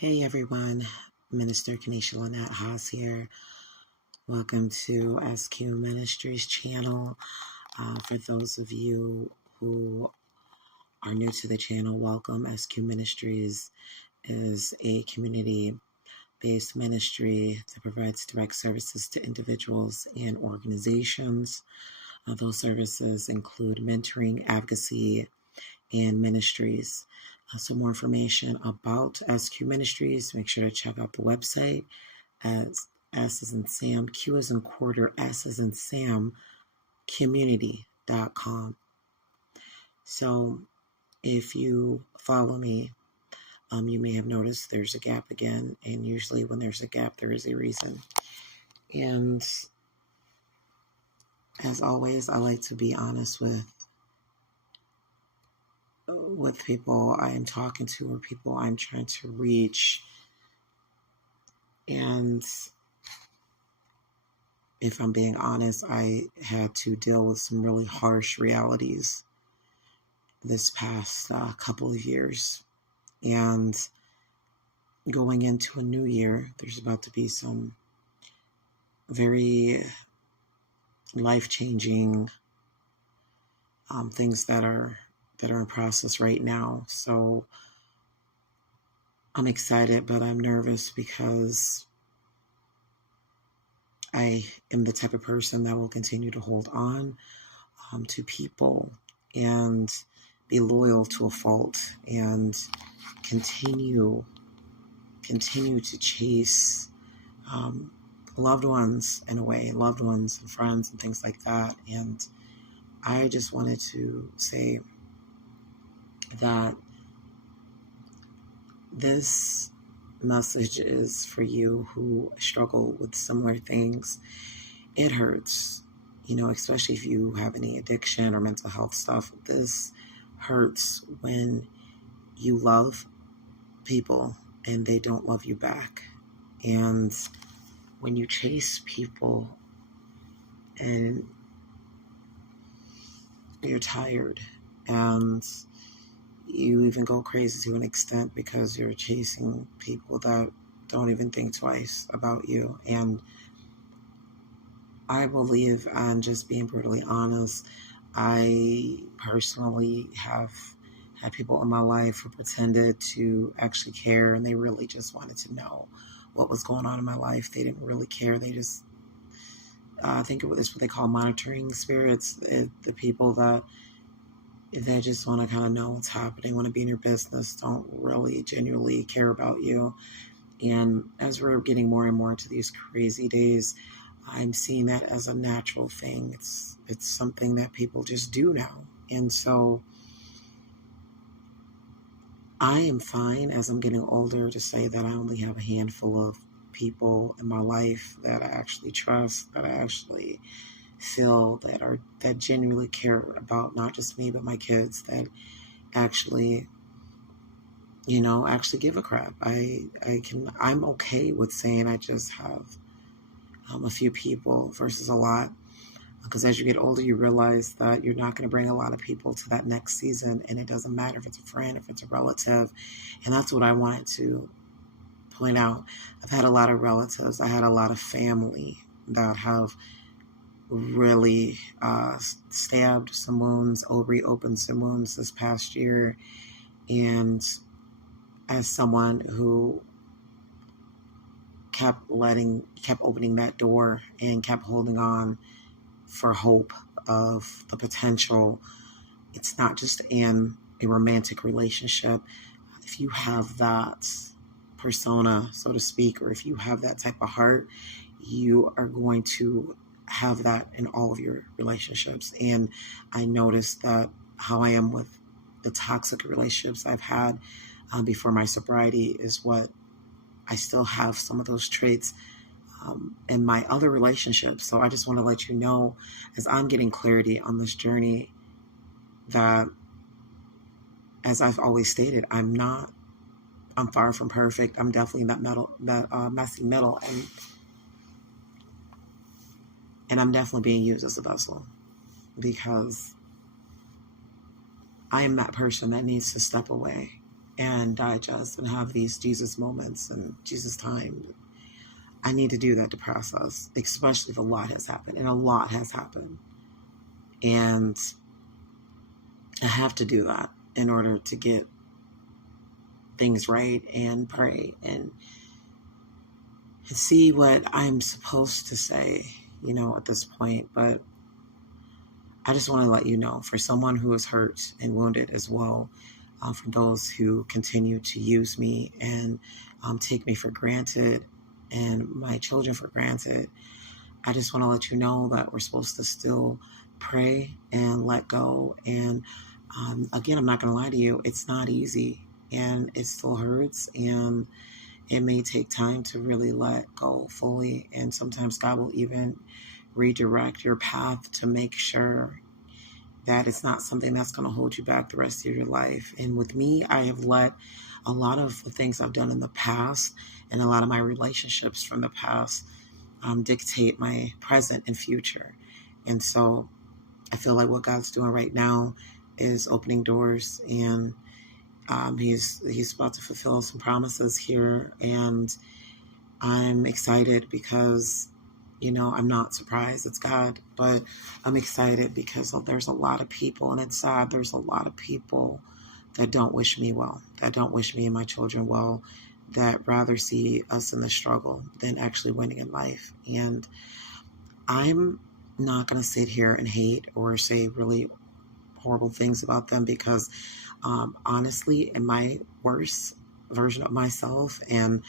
Hey everyone, Minister Kanisha Lynette Haas here. Welcome to S.Q Ministries channel. For those of you who are new to the channel, welcome. S.Q Ministries is a community-based ministry that provides direct services to individuals and organizations. Those services include mentoring, advocacy, and ministries. Some more information about S.Q Ministries, make sure to check out the website as S as in Sam, Q as in quarter, S as in Sam, community.com. So if you follow me, you may have noticed there's a gap again. And usually when there's a gap, there is a reason. And as always, I like to be honest with people I am talking to or people I'm trying to reach. And if I'm being honest, I had to deal with some really harsh realities this past couple of years. And going into a new year, there's about to be some very life-changing things that are in process right now. So I'm excited, but I'm nervous because I am the type of person that will continue to hold on to people and be loyal to a fault and continue to chase loved ones in a way, loved ones and friends and things like that. And I just wanted to say that this message is for you who struggle with similar things. It hurts, especially if you have any addiction or mental health stuff. This hurts when you love people and they don't love you back. And when you chase people and you're tired and you even go crazy to an extent because you're chasing people that don't even think twice about you. And I believe, and just being brutally honest, I personally have had people in my life who pretended to actually care, and they really just wanted to know what was going on in my life. They didn't really care. They just, I think it's what they call monitoring spirits, the people that they just want to kind of know what's happening, want to be in your business, don't really genuinely care about you. And as we're getting more and more into these crazy days, I'm seeing that as a natural thing. It's something that people just do now. And so I am fine as I'm getting older to say that I only have a handful of people in my life that I actually trust, that I actually feel that genuinely care about not just me but my kids, that actually give a crap. I'm okay with saying I just have a few people versus a lot, because as you get older you realize that you're not going to bring a lot of people to that next season, and it doesn't matter if it's a friend, if it's a relative. And that's what I wanted to point out. I've had a lot of relatives, I had a lot of family that have really stabbed some wounds, reopened some wounds this past year. And as someone who kept opening that door and kept holding on for hope of the potential, it's not just in a romantic relationship. If you have that persona, so to speak, or if you have that type of heart, you are going to have that in all of your relationships. And I noticed that how I am with the toxic relationships I've had before my sobriety is what I still have some of those traits in my other relationships. So I just want to let you know, as I'm getting clarity on this journey, that, as I've always stated, I'm far from perfect. I'm definitely that messy middle, and I'm definitely being used as a vessel, because I am that person that needs to step away and digest and have these Jesus moments and Jesus time. I need to do that to process, especially if a lot has happened, and a lot has happened. And I have to do that in order to get things right and pray and see what I'm supposed to say, at this point. But I just want to let you know, for someone who is hurt and wounded as well, for those who continue to use me and take me for granted and my children for granted, I just want to let you know that we're supposed to still pray and let go. And again, I'm not going to lie to you, it's not easy, and it still hurts, and it may take time to really let go fully. And sometimes God will even redirect your path to make sure that it's not something that's going to hold you back the rest of your life. And with me, I have let a lot of the things I've done in the past and a lot of my relationships from the past dictate my present and future. And so I feel like what God's doing right now is opening doors, and he's about to fulfill some promises here. And I'm excited because, I'm not surprised, it's God, but I'm excited because there's a lot of people, and it's sad, there's a lot of people that don't wish me well, that don't wish me and my children well, that rather see us in the struggle than actually winning in life. And I'm not going to sit here and hate or say really horrible things about them, because honestly, in my worst version of myself and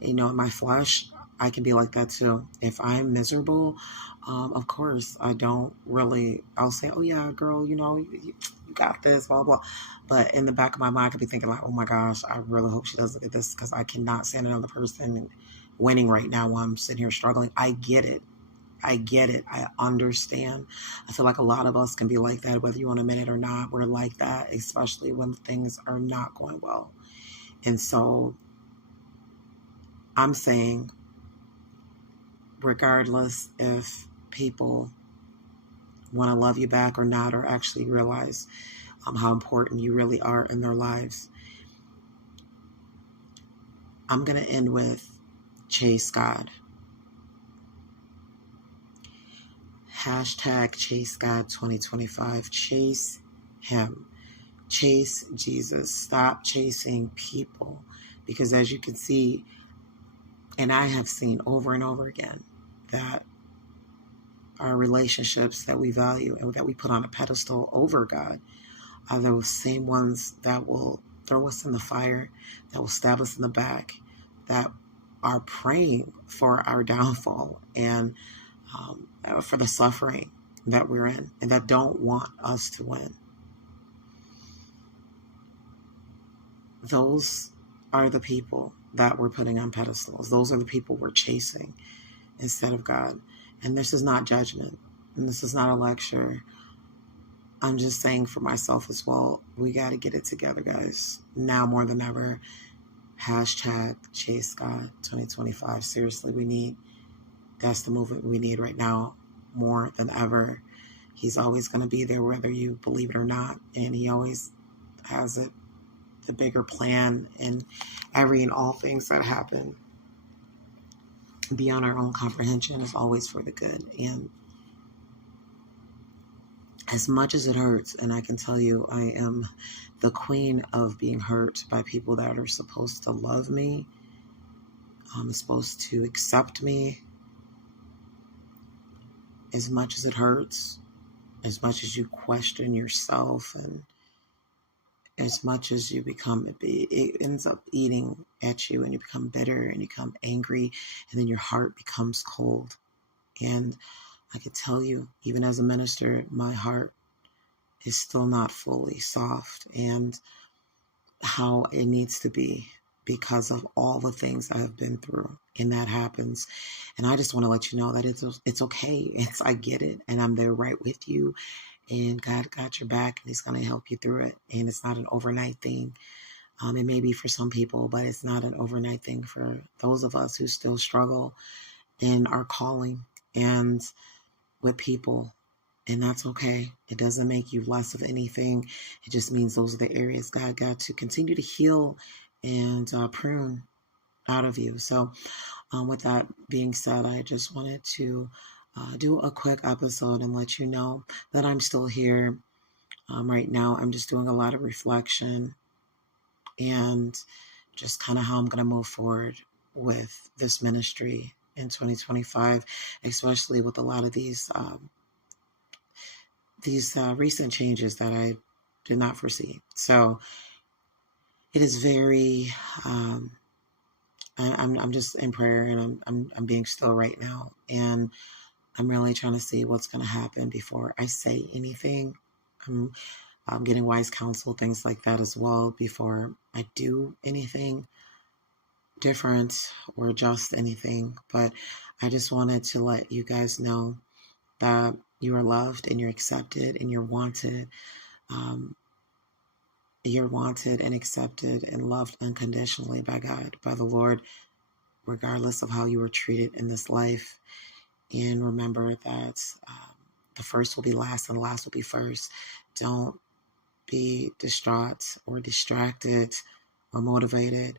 in my flesh, I can be like that too. If I'm miserable, of course, I'll say, oh yeah, girl, you got this, blah, blah. But in the back of my mind, I could be thinking like, oh my gosh, I really hope she doesn't get this, because I cannot stand another person winning right now while I'm sitting here struggling. I get it. I understand. I feel like a lot of us can be like that, whether you want to admit it or not. We're like that, especially when things are not going well. And so I'm saying, regardless if people want to love you back or not, or actually realize how important you really are in their lives, I'm going to end with chase God. #Chase God 2025. Chase Him. Chase Jesus. Stop chasing people. Because as you can see, and I have seen over and over again, that our relationships that we value and that we put on a pedestal over God are those same ones that will throw us in the fire, that will stab us in the back, that are praying for our downfall and for the suffering that we're in, and that don't want us to win. Those are the people that we're putting on pedestals. Those are the people we're chasing instead of God. And this is not judgment, and this is not a lecture. I'm just saying for myself as well, we got to get it together, guys. Now more than ever. #Chase God 2025. Seriously, that's the movement we need right now more than ever. He's always going to be there, whether you believe it or not. And he always has the bigger plan, and every and all things that happen beyond our own comprehension is always for the good. And as much as it hurts, and I can tell you, I am the queen of being hurt by people that are supposed to love me, supposed to accept me. As much as it hurts, as much as you question yourself, and as much as you it ends up eating at you, and you become bitter and you become angry, and then your heart becomes cold. And I could tell you, even as a minister, my heart is still not fully soft and how it needs to be, because of all the things I have been through. And that happens. And I just want to let you know that it's okay. I get it. And I'm there right with you. And God got your back, and he's going to help you through it. And it's not an overnight thing. It may be for some people, but it's not an overnight thing for those of us who still struggle in our calling and with people. And that's okay. It doesn't make you less of anything. It just means those are the areas God got to continue to heal and prune out of you. So, with that being said, I just wanted to do a quick episode and let you know that I'm still here. Right now, I'm just doing a lot of reflection and just kind of how I'm going to move forward with this ministry in 2025, especially with a lot of these recent changes that I did not foresee. So it is very. I'm just in prayer, and I'm being still right now, and I'm really trying to see what's going to happen before I say anything. I'm getting wise counsel, things like that as well, before I do anything different or adjust anything. But I just wanted to let you guys know that you are loved and you're accepted and you're wanted. Um, you're wanted and accepted and loved unconditionally by God, by the Lord, regardless of how you were treated in this life. And remember that the first will be last and the last will be first. Don't be distraught or distracted or motivated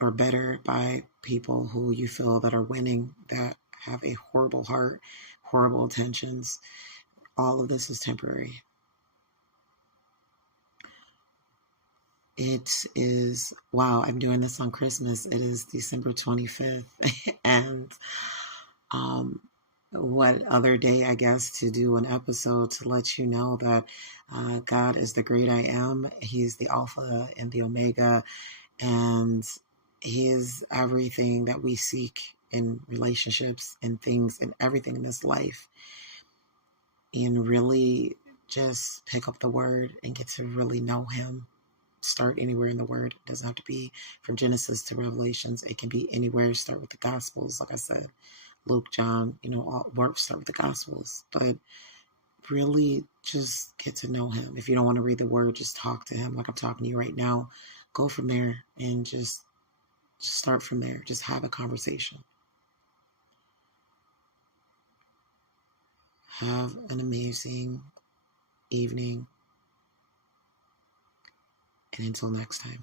or better by people who you feel that are winning, that have a horrible heart, horrible intentions. All of this is temporary. It is, wow, I'm doing this on Christmas. It is December 25th. And um, what other day, I guess, to do an episode to let you know that God is the great I am. He's the Alpha and the Omega, and He is everything that we seek in relationships and things and everything in this life. And really just pick up the word and get to really know Him. Start anywhere in the word. It doesn't have to be from Genesis to Revelations. It can be anywhere. Start with the Gospels, like I said. Luke, John, all work start with the Gospels, but really just get to know Him. If you don't want to read the Word, just talk to Him like I'm talking to you right now. Go from there and just start from there. Just have a conversation. Have an amazing evening, and until next time.